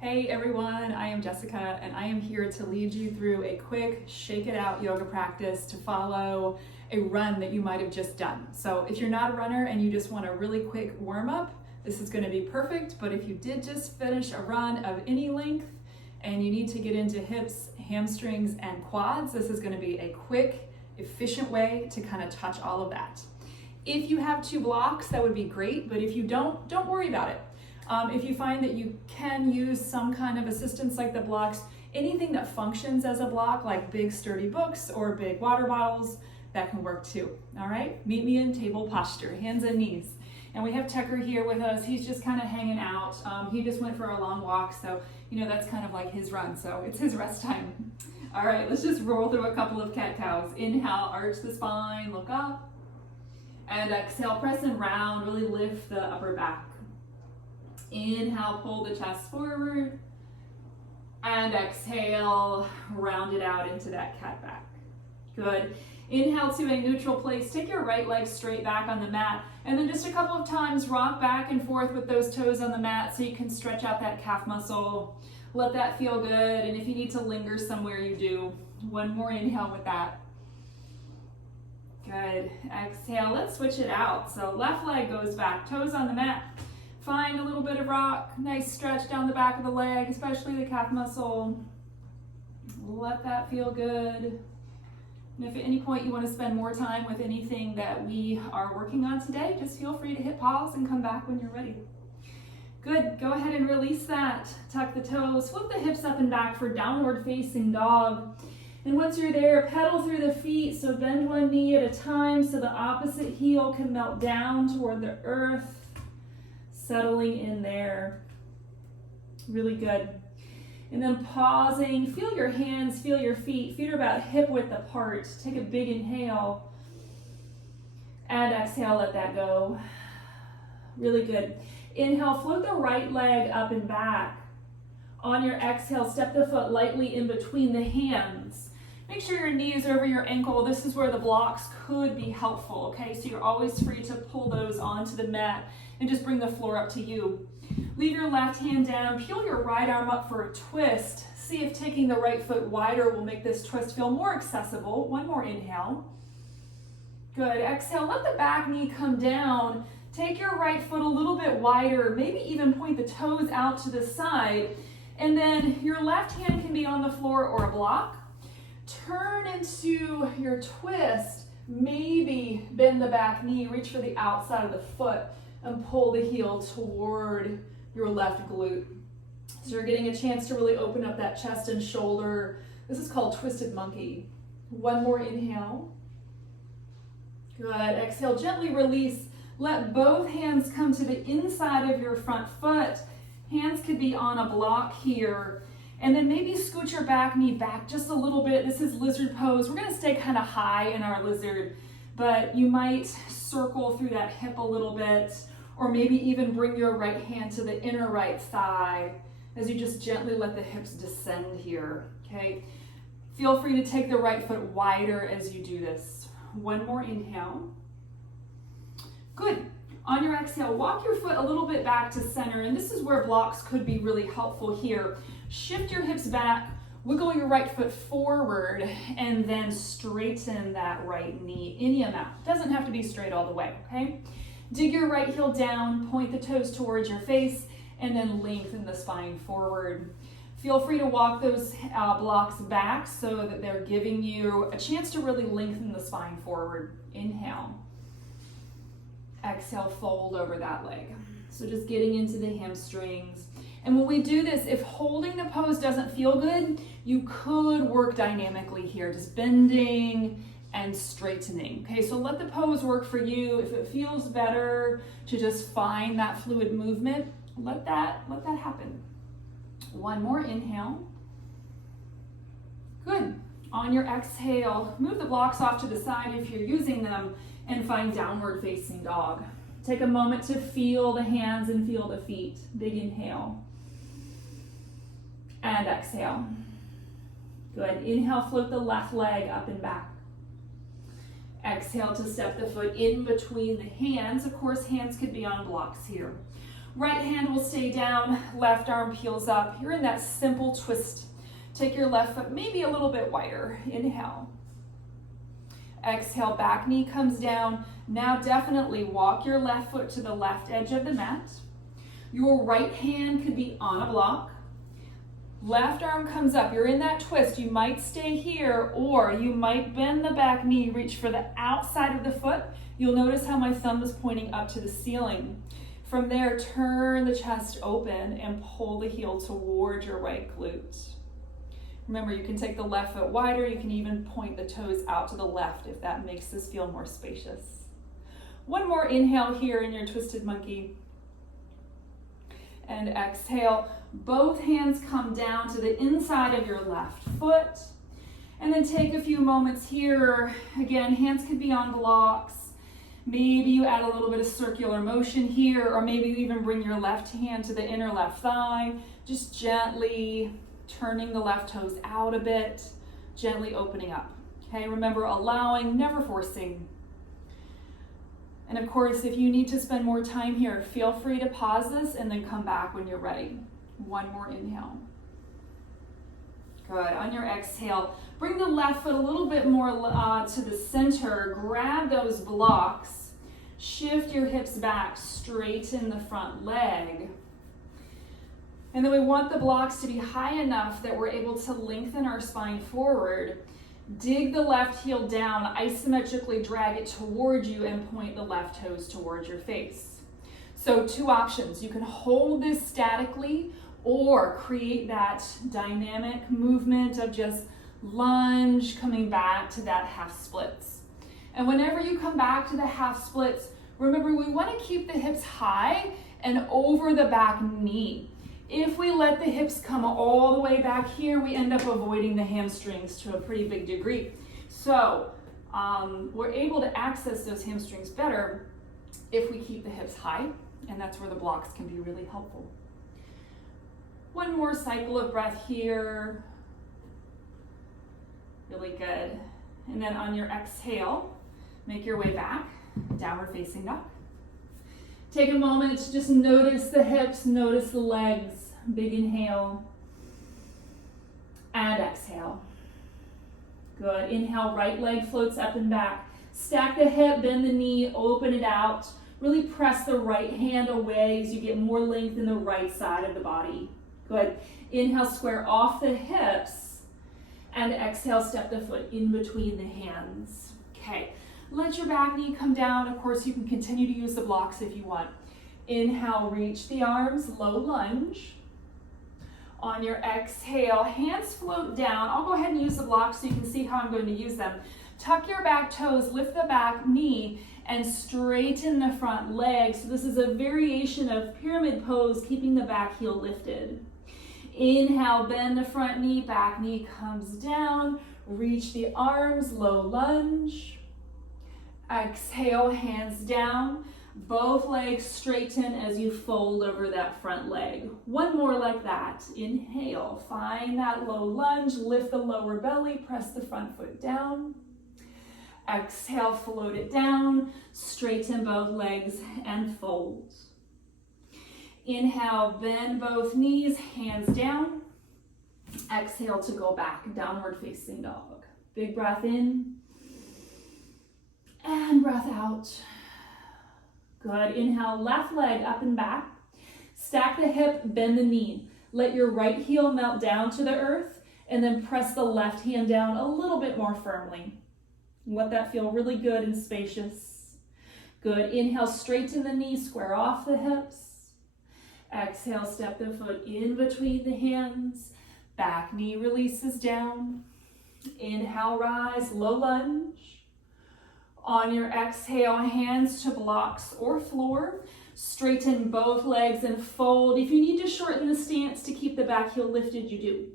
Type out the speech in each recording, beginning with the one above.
Hey everyone, I am Jessica and I am here to lead you through a quick shake it out yoga practice to follow a run that you might have just done. So if you're not a runner and you just want a really quick warm up, this is going to be perfect. But if you did just finish a run of any length and you need to get into hips, hamstrings, and quads, this is going to be a quick, efficient way to kind of touch all of that. If you have two blocks, that would be great, but if you don't worry about it. If you find that you can use some kind of assistance like the blocks, anything that functions as a block, like big sturdy books or big water bottles, that can work too. All right, meet me in table posture, hands and knees. And we have Tucker here with us. He's just kind of hanging out. He just went for a long walk, so that's kind of like his run, so it's his rest time. All right, let's just roll through a couple of cat-cows. Inhale, arch the spine, look up. And exhale, press and round, really lift the upper back. Inhale, pull the chest forward, and exhale, round it out into that cat back. Good. Inhale to a neutral place. Take your right leg straight back on the mat, and then just a couple of times rock back and forth with those toes on the mat so you can stretch out that calf muscle. Let that feel good, and if you need to linger somewhere, you do. One more inhale with that. Good. Exhale, let's switch it out. So left leg goes back, toes on the mat. Find a little bit of rock, nice stretch down the back of the leg, especially the calf muscle. Let that feel good. And if at any point you want to spend more time with anything that we are working on today, just feel free to hit pause and come back when you're ready. Good, go ahead and release that. Tuck the toes, flip the hips up and back for downward facing dog. And once you're there, pedal through the feet, so bend one knee at a time so the opposite heel can melt down toward the earth. Settling in there. Really good. And then pausing, feel your hands, feel your feet. Feet are about hip width apart. Take a big inhale. And exhale, let that go. Really good. Inhale, float the right leg up and back. On your exhale, step the foot lightly in between the hands. Make sure your knee is over your ankle. This is where the blocks could be helpful, okay? So you're always free to pull those onto the mat and just bring the floor up to you. Leave your left hand down, peel your right arm up for a twist. See if taking the right foot wider will make this twist feel more accessible. One more inhale. Good, exhale, let the back knee come down. Take your right foot a little bit wider, maybe even point the toes out to the side. And then your left hand can be on the floor or a block. Turn into your twist, maybe bend the back knee, reach for the outside of the foot and pull the heel toward your left glute. So you're getting a chance to really open up that chest and shoulder. This is called twisted monkey. One more inhale. Good, exhale, gently release. Let both hands come to the inside of your front foot. Hands could be on a block here. And then maybe scoot your back knee back just a little bit. This is lizard pose. We're gonna stay kind of high in our lizard, but you might circle through that hip a little bit, or maybe even bring your right hand to the inner right thigh as you just gently let the hips descend here, okay? Feel free to take the right foot wider as you do this. One more inhale. Good. On your exhale, walk your foot a little bit back to center, and this is where blocks could be really helpful here. Shift your hips back, wiggle your right foot forward, and then straighten that right knee any amount. Doesn't have to be straight all the way, okay? Dig your right heel down, point the toes towards your face, and then lengthen the spine forward. Feel free to walk those blocks back so that they're giving you a chance to really lengthen the spine forward. Inhale. Exhale, fold over that leg. So just getting into the hamstrings. And when we do this, if holding the pose doesn't feel good, you could work dynamically here, just bending and straightening. Okay, so let the pose work for you. If it feels better to just find that fluid movement, let that happen. One more inhale. Good. On your exhale, move the blocks off to the side if you're using them and find downward facing dog. Take a moment to feel the hands and feel the feet. Big inhale. And exhale. Good. Inhale, float the left leg up and back. Exhale to step the foot in between the hands. Of course, hands could be on blocks here. Right hand will stay down, left arm peels up. You're in that simple twist. Take your left foot maybe a little bit wider. Inhale. Exhale, back knee comes down. Now definitely walk your left foot to the left edge of the mat. Your right hand could be on a block. Left arm comes up. You're in that twist. You might stay here, or you might bend the back knee, reach for the outside of the foot. You'll notice how my thumb is pointing up to the ceiling. From there, turn the chest open and pull the heel toward your right glute. Remember, you can take the left foot wider. You can even point the toes out to the left if that makes this feel more spacious. One more inhale here in your twisted monkey. And exhale. Both hands come down to the inside of your left foot. And then take a few moments here. Again, hands could be on blocks. Maybe you add a little bit of circular motion here, or maybe you even bring your left hand to the inner left thigh. Just gently turning the left toes out a bit, gently opening up. Okay, remember, allowing, never forcing. And of course, if you need to spend more time here, feel free to pause this and then come back when you're ready. One more inhale. Good. On your exhale, bring the left foot a little bit more to the center. Grab those blocks. Shift your hips back. Straighten the front leg. And then we want the blocks to be high enough that we're able to lengthen our spine forward. Dig the left heel down, isometrically drag it toward you, and point the left toes towards your face. So 2 options. You can hold this statically or create that dynamic movement of just lunge, coming back to that half splits. And whenever you come back to the half splits, remember, we want to keep the hips high and over the back knee. If we let the hips come all the way back here, we end up avoiding the hamstrings to a pretty big degree. So we're able to access those hamstrings better if we keep the hips high, and that's where the blocks can be really helpful. One more cycle of breath here. Really good. And then on your exhale, make your way back, downward facing dog. Take a moment to just notice the hips, notice the legs. Big inhale and exhale. Good. Inhale, right leg floats up and back. Stack the hip, bend the knee, open it out. Really press the right hand away as you get more length in the right side of the body. Good. Inhale, square off the hips, and exhale, step the foot in between the hands. Okay. Let your back knee come down. Of course, you can continue to use the blocks if you want. Inhale, reach the arms, low lunge. On your exhale, hands float down. I'll go ahead and use the blocks so you can see how I'm going to use them. Tuck your back toes, lift the back knee, and straighten the front leg. So this is a variation of pyramid pose, keeping the back heel lifted. Inhale, bend the front knee, back knee comes down. Reach the arms, low lunge. Exhale, hands down. Both legs straighten as you fold over that front leg. One more like that. Inhale, find that low lunge, lift the lower belly, press the front foot down. Exhale, float it down, straighten both legs and fold. Inhale, bend both knees, hands down. Exhale to go back, downward facing dog. Big breath in and breath out. Good. Inhale, left leg up and back. Stack the hip, bend the knee. Let your right heel melt down to the earth, and then press the left hand down a little bit more firmly. Let that feel really good and spacious. Good. Inhale, straighten the knee, square off the hips. Exhale, step the foot in between the hands. Back knee releases down. Inhale, rise, low lunge. On your exhale, hands to blocks or floor. Straighten both legs and fold. If you need to shorten the stance to keep the back heel lifted, you do.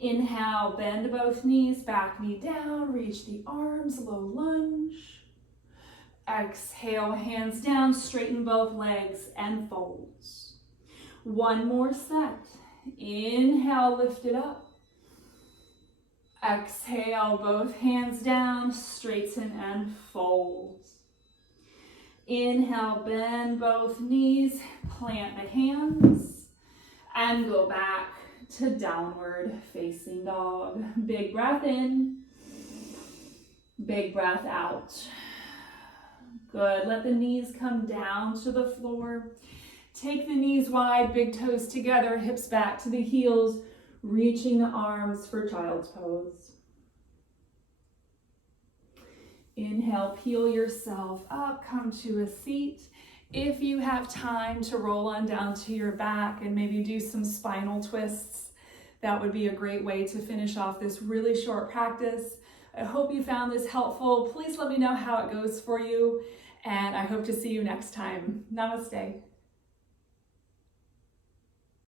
Inhale, bend both knees, back knee down, reach the arms, low lunge. Exhale, hands down, straighten both legs and folds. One more set. Inhale, lift it up. Exhale, both hands down, straighten and fold. Inhale, bend both knees, plant the hands, and go back to downward facing dog. Big breath in, big breath out. Good, let the knees come down to the floor. Take the knees wide, big toes together, hips back to the heels, reaching the arms for child's pose. Inhale, peel yourself up, come to a seat. If you have time to roll on down to your back and maybe do some spinal twists, that would be a great way to finish off this really short practice. I hope you found this helpful. Please let me know how it goes for you, and I hope to see you next time. Namaste.